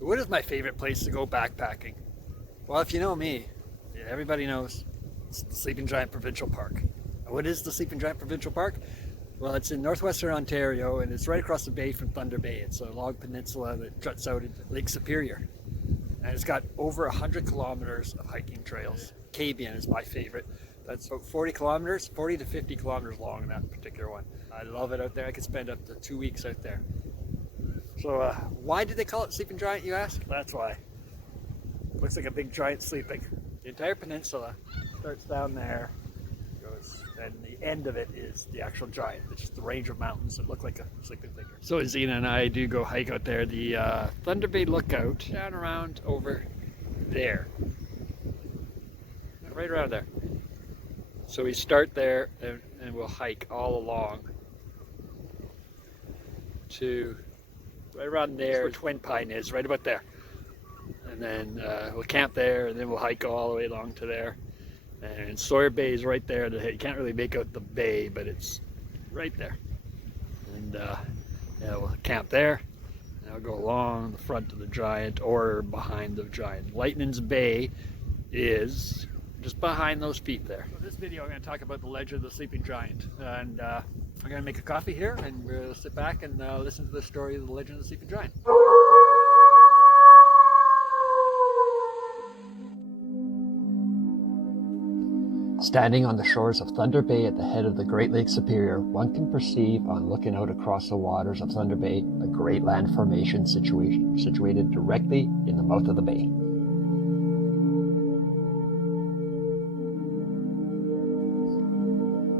What is my favorite place to go backpacking? Well, if you know me, everybody knows it's the Sleeping Giant Provincial Park. What is the Sleeping Giant Provincial Park? Well, it's in northwestern Ontario and it's right across the bay from Thunder Bay. It's a log peninsula that juts out into Lake Superior. And it's got over 100 kilometers of hiking trails. Cabian is my favorite. That's about 40 kilometers, 40 to 50 kilometers long in that particular one. I love it out there. I could spend up to 2 weeks out there. So why did they call it Sleeping Giant, you ask? That's why. It looks like a big giant sleeping. The entire peninsula starts down there, goes, and the end of it is the actual giant. It's just the range of mountains that look like a sleeping figure. So Xena and I do go hike out there. The Thunder Bay Lookout, down around over there. Right around there. So we start there and we'll hike all along to right around there where Twin Pine is, right about there. And then we'll camp there and then we'll hike all the way along to there. And Sawyer Bay is right there. You can't really make out the bay, but it's right there. And yeah, we'll camp there. And I'll go along the front of the giant or behind the giant. Lightning's Bay is just behind those feet there. So this video I'm going to talk about the legend of the Sleeping Giant. And I'm going to make a coffee here and we'll sit back and listen to the story of the legend of the Sleeping Giant. Standing on the shores of Thunder Bay at the head of the Great Lake Superior, one can perceive, on looking out across the waters of Thunder Bay, a great land formation situated directly in the mouth of the bay.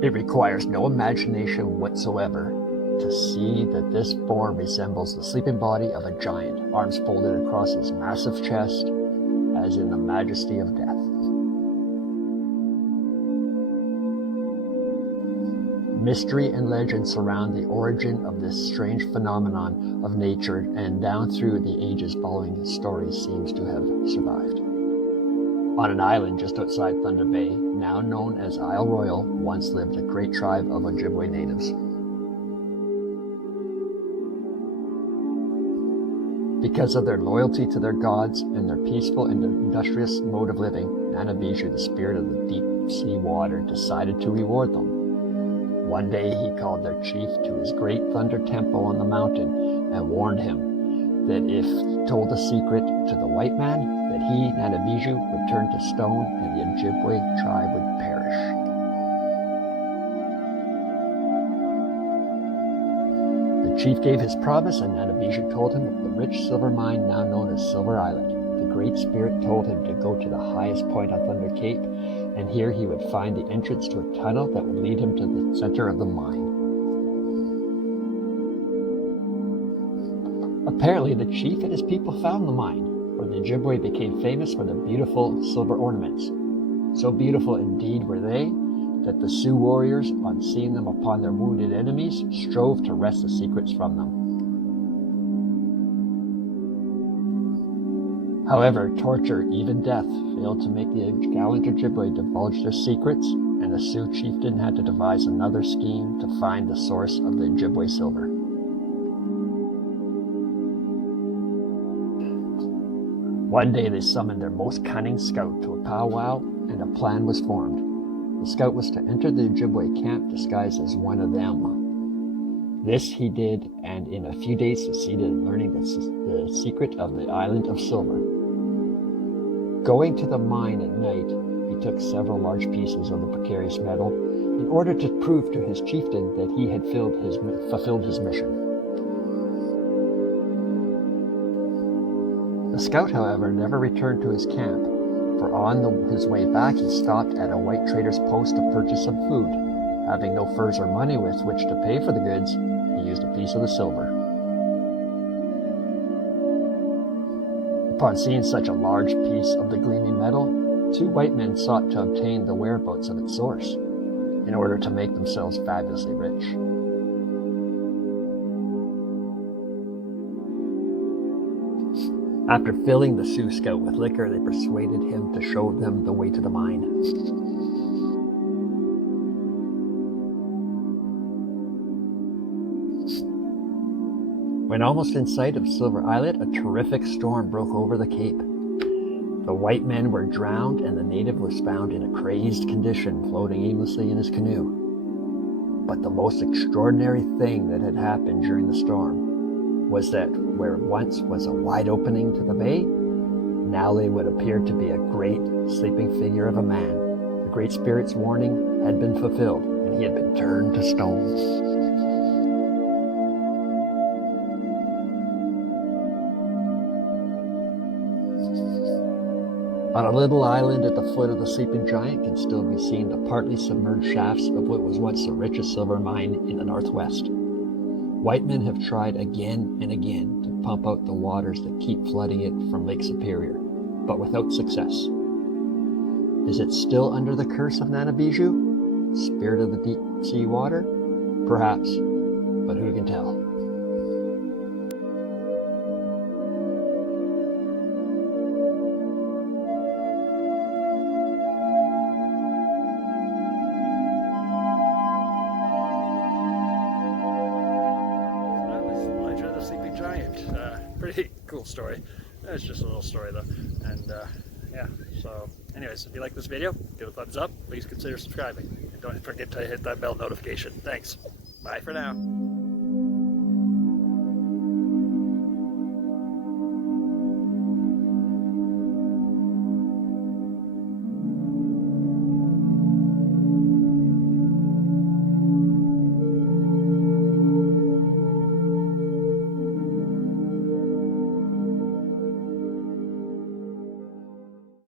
It requires no imagination whatsoever to see that this form resembles the sleeping body of a giant, arms folded across his massive chest, as in the majesty of death. Mystery and legend surround the origin of this strange phenomenon of nature, and down through the ages following his story seems to have survived. On an island just outside Thunder Bay, now known as Isle Royal, once lived a great tribe of Ojibwe natives. Because of their loyalty to their gods and their peaceful and industrious mode of living, Nanabiju, the spirit of the deep sea water, decided to reward them. One day he called their chief to his great thunder temple on the mountain and warned him that if he told the secret to the white man, that he, Nanabiju, would turn to stone and the Ojibwe tribe would perish. The chief gave his promise, and Nanabiju told him of the rich silver mine now known as Silver Island. The Great Spirit told him to go to the highest point on Thunder Cape, and here he would find the entrance to a tunnel that would lead him to the center of the mine. Apparently, the chief and his people found the mine, where the Ojibwe became famous for their beautiful silver ornaments. So beautiful indeed were they, that the Sioux warriors, on seeing them upon their wounded enemies, strove to wrest the secrets from them. However, torture, even death, failed to make the gallant Ojibwe divulge their secrets, and the Sioux chieftain had to devise another scheme to find the source of the Ojibwe silver. One day they summoned their most cunning scout to a powwow, and a plan was formed. The scout was to enter the Ojibwe camp disguised as one of them. This he did, and in a few days succeeded in learning the secret of the Island of Silver. Going to the mine at night, he took several large pieces of the precarious metal in order to prove to his chieftain that he had fulfilled his mission. The scout, however, never returned to his camp, for on his way back he stopped at a white trader's post to purchase some food. Having no furs or money with which to pay for the goods, he used a piece of the silver. Upon seeing such a large piece of the gleaming metal, two white men sought to obtain the whereabouts of its source, in order to make themselves fabulously rich. After filling the Sioux scout with liquor, they persuaded him to show them the way to the mine. When almost in sight of Silver Islet, a terrific storm broke over the cape. The white men were drowned, and the native was found in a crazed condition, floating aimlessly in his canoe. But the most extraordinary thing that had happened during the storm was that where once was a wide opening to the bay, now lay what appeared to be a great sleeping figure of a man. The Great Spirit's warning had been fulfilled, and he had been turned to stone. On a little island at the foot of the sleeping giant can still be seen the partly submerged shafts of what was once the richest silver mine in the Northwest. White men have tried again and again to pump out the waters that keep flooding it from Lake Superior, but without success. Is it still under the curse of Nanabiju? Spirit of the deep sea water? Perhaps, but who can tell? Pretty cool story. It's just a little story though. And yeah, so anyways, if you like this video, give it a thumbs up. Please consider subscribing. And don't forget to hit that bell notification. Thanks. Bye for now.